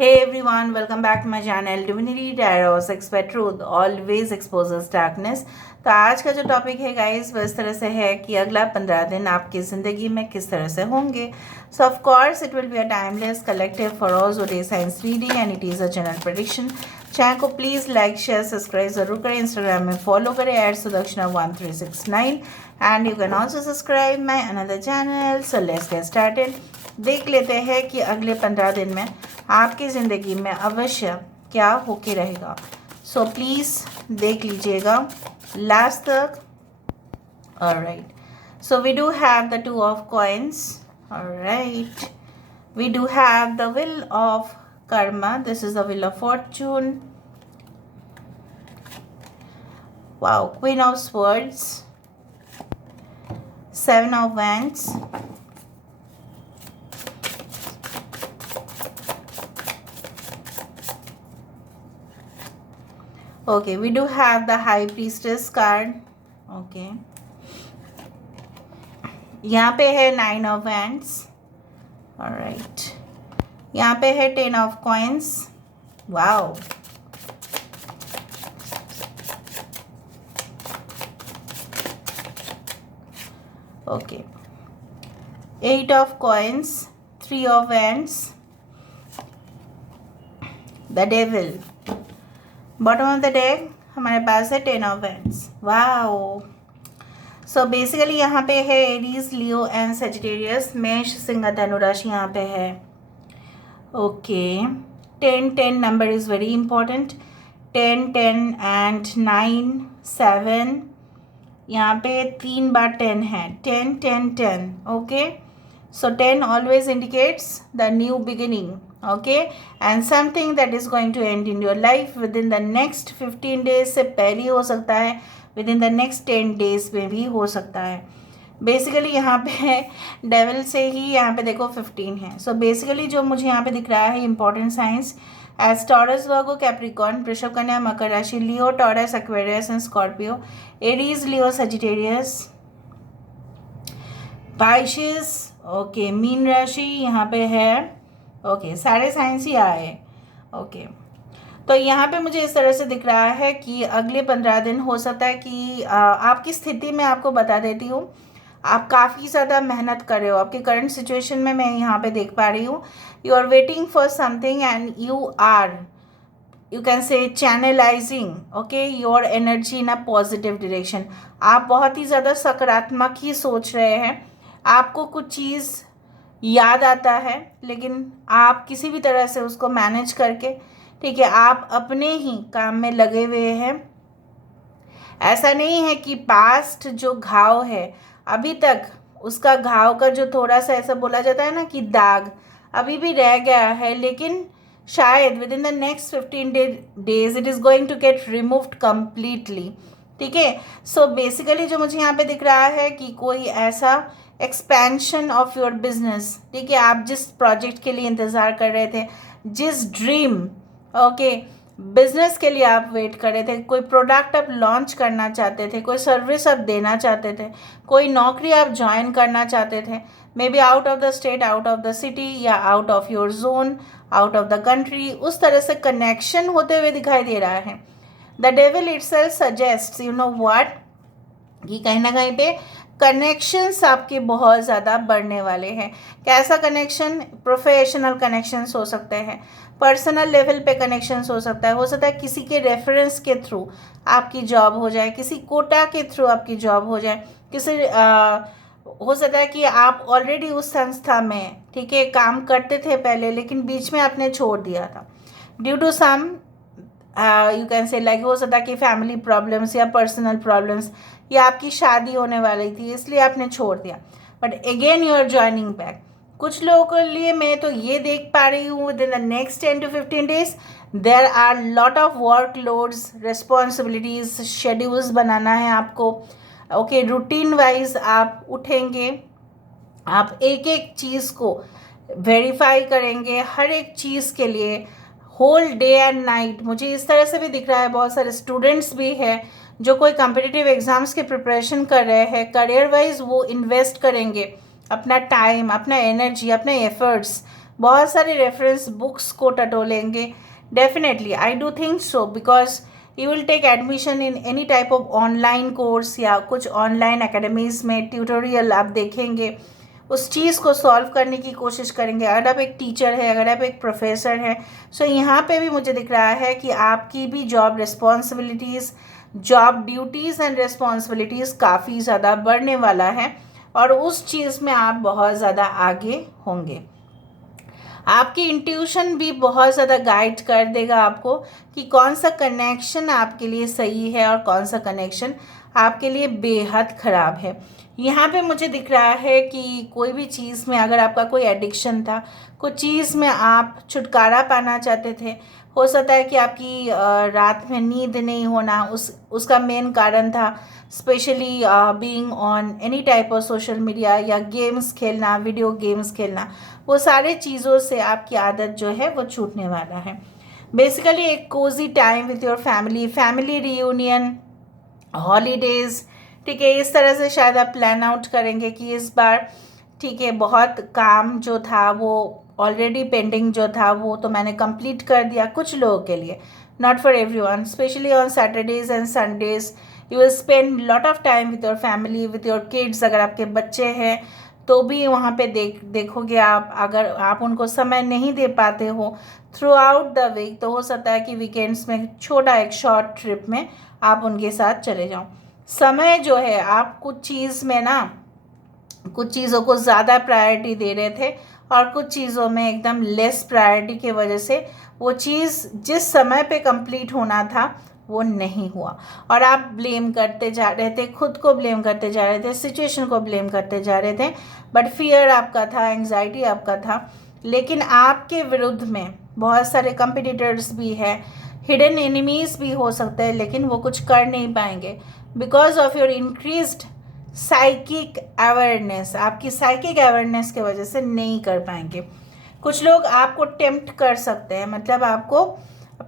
Hey everyone, welcome back to my channel Divinity Tarot Expert Truth always exposes darkness। तो आज का जो topic है गाइस वो इस तरह से है कि अगला 15 दिन आपकी ज़िंदगी में किस तरह से होंगे। सो of course it will be a timeless collective for all zodiac science reading and it is a general prediction. Channel को प्लीज़ लाइक शेयर सब्सक्राइब ज़रूर करें, इंस्टाग्राम में फॉलो करें @sudakshinah1369 and you can also subscribe my another channel. So let's get started. देख लेते हैं कि अगले 15 दिन में आपकी ज़िंदगी में अवश्य क्या होके रहेगा। सो प्लीज़ देख लीजिएगा लास्ट तक। Alright, so we do have the 2 of coins. Alright, we do have the wheel of karma, this is the wheel of fortune. Wow, queen of swords, 7 of wands, okay, we do have the high priestess card. okay, यहाँ पे है 9 of wands. alright, यहाँ पे है 10 of coins. wow, okay, 8 of coins, 3 of wands, the devil. Bottom of the deck हमारे पास है 10 of wands. Wow, so basically यहाँ पे है एरीज, लियो एंड सेजिटेरियस। मेष, सिंह, धनु राशि यहाँ पे है। Okay, 10 number is very important. 10 and 9 7, यहाँ पे 3 बार 10 है। 10 okay, so 10 always indicates the new beginning. okay, and something that is going to end in your life within the next 15 days से पहले हो सकता है, within the next 10 days में भी हो सकता है। बेसिकली यहाँ पे डेविल से ही यहाँ पे देखो 15 है। सो बेसिकली जो मुझे यहाँ पे दिख रहा है important signs as Taurus, Virgo, Capricorn, वृषभ, कन्या, मकर राशि, Leo, Taurus, Aquarius and Scorpio, Aries, Leo, Sagittarius, Pisces, okay, मीन राशि यहाँ पे है। ओके, सारे साइंस ही आए। ओके, तो यहाँ पे मुझे इस तरह से दिख रहा है कि अगले 15 दिन हो सकता है कि आपकी स्थिति में आपको बता देती हूँ, आप काफ़ी ज़्यादा मेहनत कर रहे हो। आपके करंट सिचुएशन में मैं यहाँ पे देख पा रही हूँ, you are waiting for something and you can say channelizing okay your energy in a positive direction. आप बहुत ही ज़्यादा सकारात्मक ही सोच रहे हैं। आपको कुछ चीज़ याद आता है लेकिन आप किसी भी तरह से उसको मैनेज करके, ठीक है, आप अपने ही काम में लगे हुए हैं। ऐसा नहीं है कि पास्ट जो घाव है अभी तक, उसका घाव का जो थोड़ा सा ऐसा बोला जाता है ना कि दाग अभी भी रह गया है, लेकिन शायद within the next 15 days it is going to get removed completely. ठीक है, सो बेसिकली जो मुझे यहाँ पे दिख रहा है कि कोई ऐसा एक्सपेंशन ऑफ योर बिजनेस, ठीक है, आप जिस प्रोजेक्ट के लिए इंतज़ार कर रहे थे, जिस ड्रीम ओके बिजनेस के लिए आप वेट कर रहे थे, कोई प्रोडक्ट आप लॉन्च करना चाहते थे, कोई सर्विस आप देना चाहते थे, कोई नौकरी आप ज्वाइन करना चाहते थे, maybe out of the state, out of the city या out of your zone, out of the country, उस तरह से कनेक्शन होते हुए दिखाई दे रहा है। The devil itself suggest you know what, कि कहीं ना कहीं पे कनेक्शंस आपके बहुत ज़्यादा बढ़ने वाले हैं। कैसा कनेक्शन? प्रोफेशनल कनेक्शंस हो सकते हैं, पर्सनल लेवल पे कनेक्शंस हो सकता है किसी के रेफरेंस के थ्रू आपकी जॉब हो जाए, किसी कोटा के थ्रू आपकी जॉब हो जाए, किसी हो सकता है कि आप ऑलरेडी उस संस्था में, ठीक है, काम करते थे पहले लेकिन बीच में आपने छोड़ दिया था due to some you can say like, हो सकता है कि फैमिली प्रॉब्लम्स या पर्सनल प्रॉब्लम्स, या आपकी शादी होने वाली थी इसलिए आपने छोड़ दिया, but again you are joining back. कुछ लोगों के लिए मैं तो ये देख पा रही हूँ within the next 10 to 15 days there are lot of work loads, responsibilities, schedules बनाना है आपको। ओके, रूटीन वाइज आप उठेंगे, आप एक एक चीज़ को वेरीफाई करेंगे, हर एक चीज़ के लिए होल डे एंड नाइट। मुझे इस तरह से भी दिख रहा है, बहुत सारे स्टूडेंट्स भी हैं जो कोई कॉम्पिटिटिव एग्ज़ाम्स की प्रिपरेशन कर रहे हैं, करियर वाइज वो इन्वेस्ट करेंगे अपना टाइम, अपना एनर्जी, अपने एफर्ट्स बहुत सारे रेफरेंस बुक्स को टटोलेंगे। Definitely I do think so, because you will take admission in any type of online course या कुछ ऑनलाइन एकेडमीज़ में ट्यूटोरियल आप देखेंगे, उस चीज़ को सॉल्व करने की कोशिश करेंगे। अगर आप एक टीचर है, अगर आप एक प्रोफेसर हैं, सो यहाँ पे भी मुझे दिख रहा है कि आपकी भी job responsibilities, job duties and responsibilities काफ़ी ज़्यादा बढ़ने वाला है और उस चीज़ में आप बहुत ज़्यादा आगे होंगे। आपकी इंट्यूशन भी बहुत ज़्यादा गाइड कर देगा आपको कि कौन सा कनेक्शन आपके लिए सही है और कौन सा कनेक्शन आपके लिए बेहद ख़राब है। यहाँ पे मुझे दिख रहा है कि कोई भी चीज़ में अगर आपका कोई एडिक्शन था, कुछ चीज़ में आप छुटकारा पाना चाहते थे, हो सकता है कि आपकी रात में नींद नहीं होना उसका मेन कारण था specially being on any type of social media या गेम्स खेलना, वीडियो गेम्स खेलना, वो सारे चीज़ों से आपकी आदत जो है वो छूटने वाला है। बेसिकली एक cosy time with your family, family reunion, holidays, ठीक है, इस तरह से शायद आप प्लान आउट करेंगे कि इस बार ठीक है बहुत काम जो था वो ऑलरेडी पेंडिंग जो था वो तो मैंने कंप्लीट कर दिया कुछ लोगों के लिए, not for everyone. Specially on Saturdays and Sundays you will spend lot of time with your family, with your kids. अगर आपके बच्चे हैं तो भी वहाँ पे देखोगे आप, अगर आप उनको समय नहीं दे पाते हो थ्रू आउट द वीक तो हो सकता है कि वीकेंड्स में छोटा एक शॉर्ट ट्रिप में आप उनके साथ चले जाओ। समय जो है आप कुछ चीज़ में ना, कुछ चीज़ों को ज़्यादा प्रायोरिटी दे रहे थे और कुछ चीज़ों में एकदम लेस प्रायोरिटी की वजह से वो चीज़ जिस समय पे कंप्लीट होना था वो नहीं हुआ और आप ब्लेम करते जा रहे थे, खुद को ब्लेम करते जा रहे थे, सिचुएशन को ब्लेम करते जा रहे थे। बट फियर आपका था, एंग्जाइटी आपका था, लेकिन आपके विरुद्ध में बहुत सारे कंपिटिटर्स भी हैं, हिडन एनिमीज़ भी हो सकते हैं, लेकिन वो कुछ कर नहीं पाएंगे because of your increased psychic awareness. आपकी साइकिक अवेयरनेस की वजह से नहीं कर पाएंगे। कुछ लोग आपको टेम्प्ट कर सकते हैं, मतलब आपको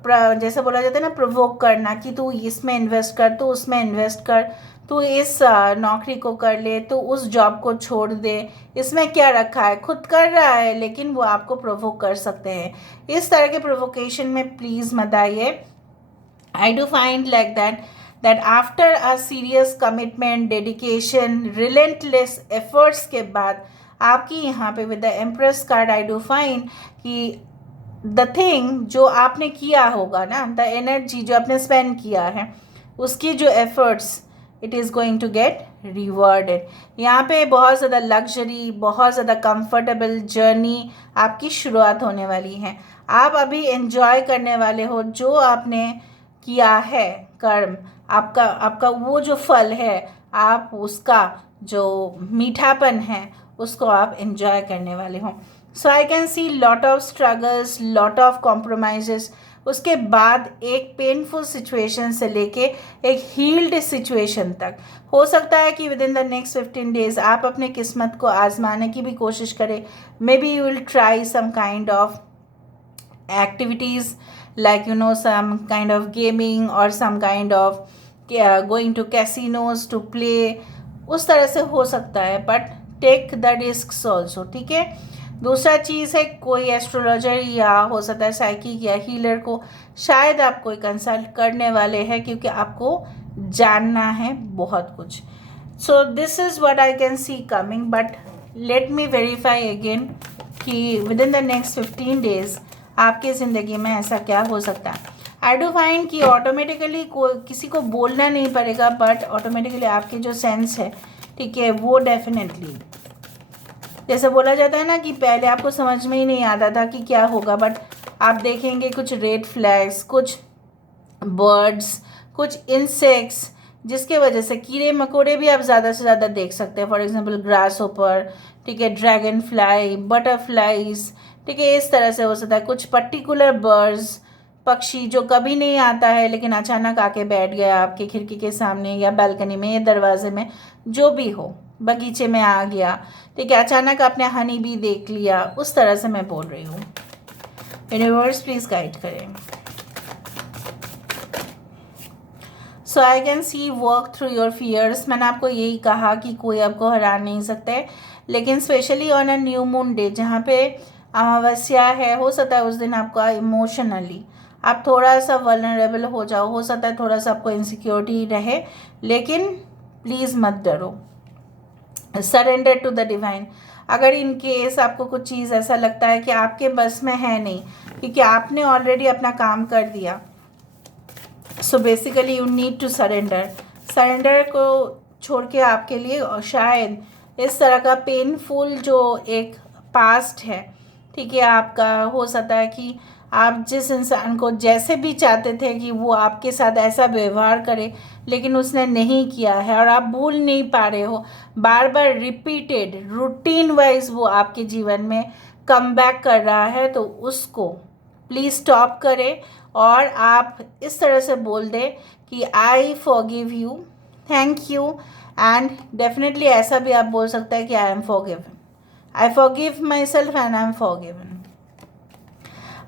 जैसे बोला जाता है ना, प्रोवोक करना कि तू इसमें इन्वेस्ट कर, तू उसमें इन्वेस्ट कर, तू इस नौकरी को कर ले, तू उस जॉब को छोड़ दे, इसमें क्या रखा है, खुद कर रहा है लेकिन वो आपको प्रोवोक कर सकते हैं। इस तरह के प्रोवोकेशन में प्लीज़ मत आइए। आई do find like that after a serious commitment, dedication, relentless efforts के बाद आपकी यहाँ पे with the Empress card I do find कि the thing जो आपने किया होगा ना, the energy जो आपने spend किया है, उसकी जो efforts it is going to get rewarded। यहाँ पे बहुत ज़्यादा लग्जरी, बहुत ज़्यादा comfortable journey आपकी शुरुआत होने वाली है। आप अभी enjoy करने वाले हो जो आपने किया है कर्म, आपका वो जो फल है, आप उसका जो मीठापन है उसको आप एंजॉय करने वाले हो। So I can see lot of struggles, lot of compromises, उसके बाद एक पेनफुल सिचुएशन से लेके एक हील्ड सिचुएशन तक। हो सकता है कि within the next 15 days आप अपने किस्मत को आजमाने की भी कोशिश करें। Maybe you will try some kind of activities like some kind of gaming or some kind of going to casinos to play, उस तरह से हो सकता है, but take the risk also, ठीक है। दूसरा चीज़ है कोई एस्ट्रोलॉजर या हो सकता है साइकिक या हीलर को शायद आप कोई कंसल्ट करने वाले हैं क्योंकि आपको जानना है बहुत कुछ। So this is what I can see coming, but let me verify again कि within the next 15 days आपके ज़िंदगी में ऐसा क्या हो सकता है। आई डू फाइंड कि ऑटोमेटिकली किसी को बोलना नहीं पड़ेगा, बट ऑटोमेटिकली आपके जो सेंस है, ठीक है, वो डेफिनेटली, जैसे बोला जाता है ना कि पहले आपको समझ में ही नहीं आता था कि क्या होगा, बट आप देखेंगे कुछ रेड फ्लैग्स, कुछ बर्ड्स, कुछ इंसेक्ट्स, जिसके वजह से कीड़े मकोड़े भी आप ज़्यादा से ज़्यादा देख सकते हैं। फॉर एग्जांपल ग्रास होपर, ठीक है, ड्रैगन फ्लाई, बटरफ्लाइज, ठीक है, इस तरह से हो सकता है। कुछ पर्टिकुलर बर्ड्स, पक्षी जो कभी नहीं आता है लेकिन अचानक आके बैठ गया आपके खिड़की के सामने या बालकनी में या दरवाजे में, जो भी हो, बगीचे में आ गया, ठीक है, अचानक आपने हनी भी देख लिया, उस तरह से मैं बोल रही हूँ। यूनिवर्स प्लीज़ गाइड करें। So I can see work through your fears. मैंने आपको यही कहा कि कोई आपको हरा नहीं सकता है, लेकिन specially on a new moon day जहाँ पे अमावस्या है, हो सकता है उस दिन आपका इमोशनली आप थोड़ा सा वल्नरेबल हो जाओ, हो सकता है थोड़ा सा आपको इनसिक्योरिटी रहे, लेकिन प्लीज़ मत डरो, सरेंडर टू द डिवाइन। अगर इन केस आपको कुछ चीज़ ऐसा लगता है कि आपके बस में है नहीं, क्योंकि आपने ऑलरेडी अपना काम कर दिया, so basically you need to surrender. Surrender को छोड़ के आपके लिए शायद इस तरह का पेनफुल जो एक पास्ट है, ठीक है, आपका हो सकता है कि आप जिस इंसान को जैसे भी चाहते थे कि वो आपके साथ ऐसा व्यवहार करे, लेकिन उसने नहीं किया है और आप भूल नहीं पा रहे हो, बार बार रिपीटेड रूटीन वाइज वो आपके जीवन में कम बैक कर रहा है, तो उसको प्लीज़ स्टॉप करें और आप इस तरह से बोल दें कि I forgive you, thank you, and definitely ऐसा भी आप बोल सकते हैं कि I am forgiven, I forgive myself and I am forgiven.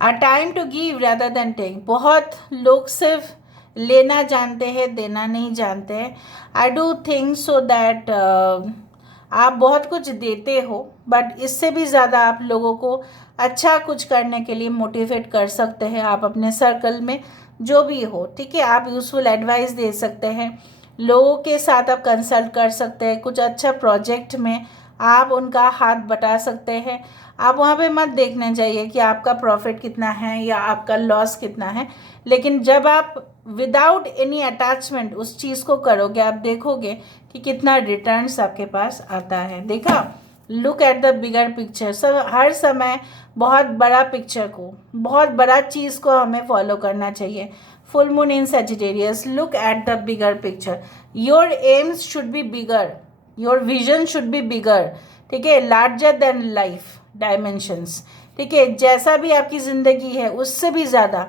A time to give rather than take. बहुत लोग सिर्फ लेना जानते हैं, देना नहीं जानते हैं। आई डू थिंक सो दैट आप बहुत कुछ देते हो, बट इससे भी ज़्यादा आप लोगों को अच्छा कुछ करने के लिए मोटिवेट कर सकते हैं। आप अपने सर्कल में जो भी हो, ठीक है, आप यूज़फुल एडवाइस दे सकते हैं, लोगों के साथ आप कंसल्ट कर सकते हैं, कुछ अच्छा प्रोजेक्ट में आप उनका हाथ बटा सकते हैं। आप वहाँ पे मत देखना चाहिए कि आपका प्रॉफिट कितना है या आपका लॉस कितना है, लेकिन जब आप विदाउट एनी अटैचमेंट उस चीज़ को करोगे, आप देखोगे कि कितना रिटर्न्स आपके पास आता है। देखा, look at the bigger picture. सब हर समय बहुत बड़ा पिक्चर को, बहुत बड़ा चीज़ को हमें फॉलो करना चाहिए। Full moon in Sagittarius, look at the bigger picture. Your AIIMS should be bigger, your vision should be bigger, ठीक है, लार्जर देन लाइफ डायमेंशंस, ठीक है, जैसा भी आपकी ज़िंदगी है उससे भी ज़्यादा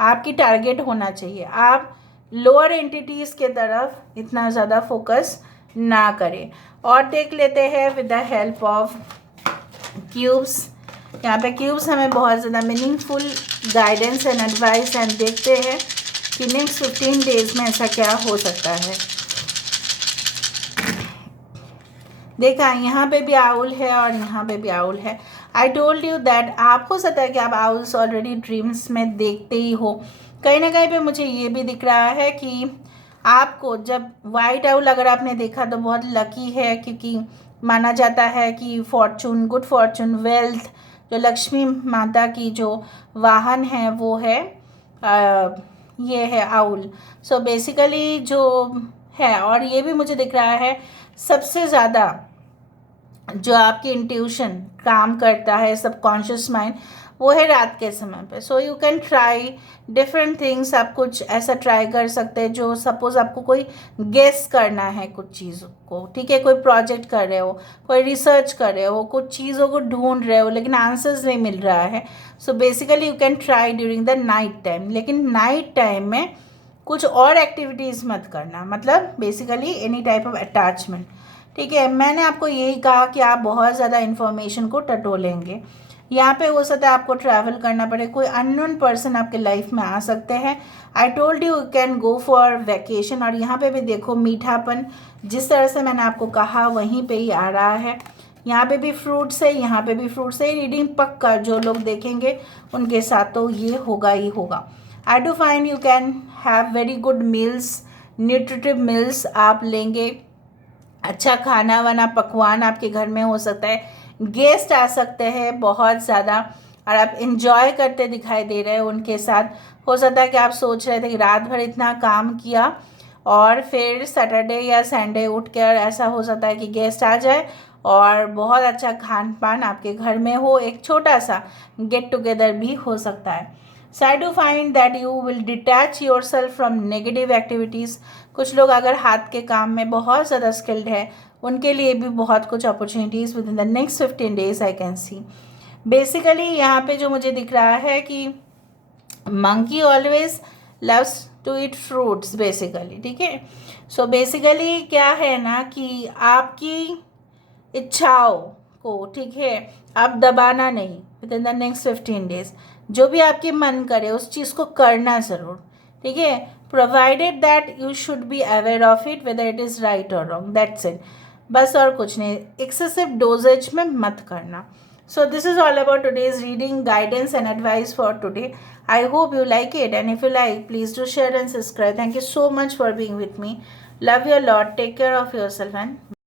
आपकी टारगेट होना चाहिए। आप लोअर एंटिटीज़ के तरफ इतना ज़्यादा फोकस ना करें। और देख लेते हैं with the help of cubes. यहाँ पे क्यूब्स हमें बहुत ज़्यादा meaningful guidance and advice and देखते हैं कि नेक्स्ट 15 डेज में ऐसा क्या हो सकता है। देखा, यहाँ पे भी आउल है और यहाँ पे भी आउल है। आई टोल्ड यू दैट आप हो सकता है कि आप आउल्स ऑलरेडी ड्रीम्स में देखते ही हो। कहीं ना कहीं पे मुझे ये भी दिख रहा है कि आपको जब वाइट आउल अगर आपने देखा तो बहुत लकी है, क्योंकि माना जाता है कि फॉर्चून, गुड फॉर्चून, वेल्थ, जो लक्ष्मी माता की जो वाहन है वो है ये है आउल। सो बेसिकली जो है, और ये भी मुझे दिख रहा है सबसे ज़्यादा जो आपकी इंट्यूशन काम करता है, सबकॉन्शियस माइंड, वो है रात के समय पे। So you can try different things. आप कुछ ऐसा ट्राई कर सकते हैं जो सपोज़ आपको कोई गेस करना है कुछ चीज़ को, ठीक है, कोई प्रोजेक्ट कर रहे हो, कोई रिसर्च कर रहे हो, कुछ चीज़ों को ढूंढ रहे हो लेकिन आंसर्स नहीं मिल रहा है। सो basically you can try during the night time, लेकिन नाइट टाइम में कुछ और एक्टिविटीज़ मत करना, मतलब basically any type of attachment, ठीक है। मैंने आपको यही कहा कि आप बहुत ज़्यादा इन्फॉर्मेशन को टटोलेंगे। यहाँ पे हो सकता है आपको ट्रैवल करना पड़े, कोई अननोन पर्सन आपके लाइफ में आ सकते हैं। I told you can go for vacation. और यहाँ पे भी देखो मीठापन, जिस तरह से मैंने आपको कहा वहीं पे ही आ रहा है। यहाँ पे भी फ्रूट्स है, यहाँ पे भी फ्रूट्स है। रीडिंग पक्का जो लोग देखेंगे उनके साथ तो ये होगा ही होगा। आई do find you can have very good meals, nutritive meals आप लेंगे। अच्छा खाना वाना पकवान आपके घर में हो सकता है, गेस्ट आ सकते हैं बहुत ज़्यादा, और आप इन्जॉय करते दिखाई दे रहे हैं उनके साथ। हो सकता है कि आप सोच रहे थे कि रात भर इतना काम किया और फिर सैटरडे या संडे उठ कर ऐसा हो सकता है कि गेस्ट आ जाए और बहुत अच्छा खान पान आपके घर में हो, एक छोटा सा गेट टुगेदर भी हो सकता है। So I do find that you will detach yourself from negative activities. कुछ लोग अगर हाथ के काम में बहुत ज़्यादा स्किल्ड है, उनके लिए भी बहुत कुछ opportunities within the next 15 days I can see. Basically यहाँ पे जो मुझे दिख रहा है कि monkey always loves to eat fruits basically, ठीक है। सो बेसिकली क्या है ना कि आपकी इच्छाओं को, ठीक है, आप दबाना नहीं with in the next 15 days. जो भी आपके मन करे उस चीज़ को करना ज़रूर, ठीक है, provided that you should be aware of it whether it is right और रॉन्ग, दैट्स इट, बस और कुछ नहीं। एक्सेसिव डोजेज में मत करना। So this is all about today's reading, guidance and advice for today. I hope you like it, and if you like, please do share and subscribe. Thank you so much for being with me. Love you a lot. Take care of yourself and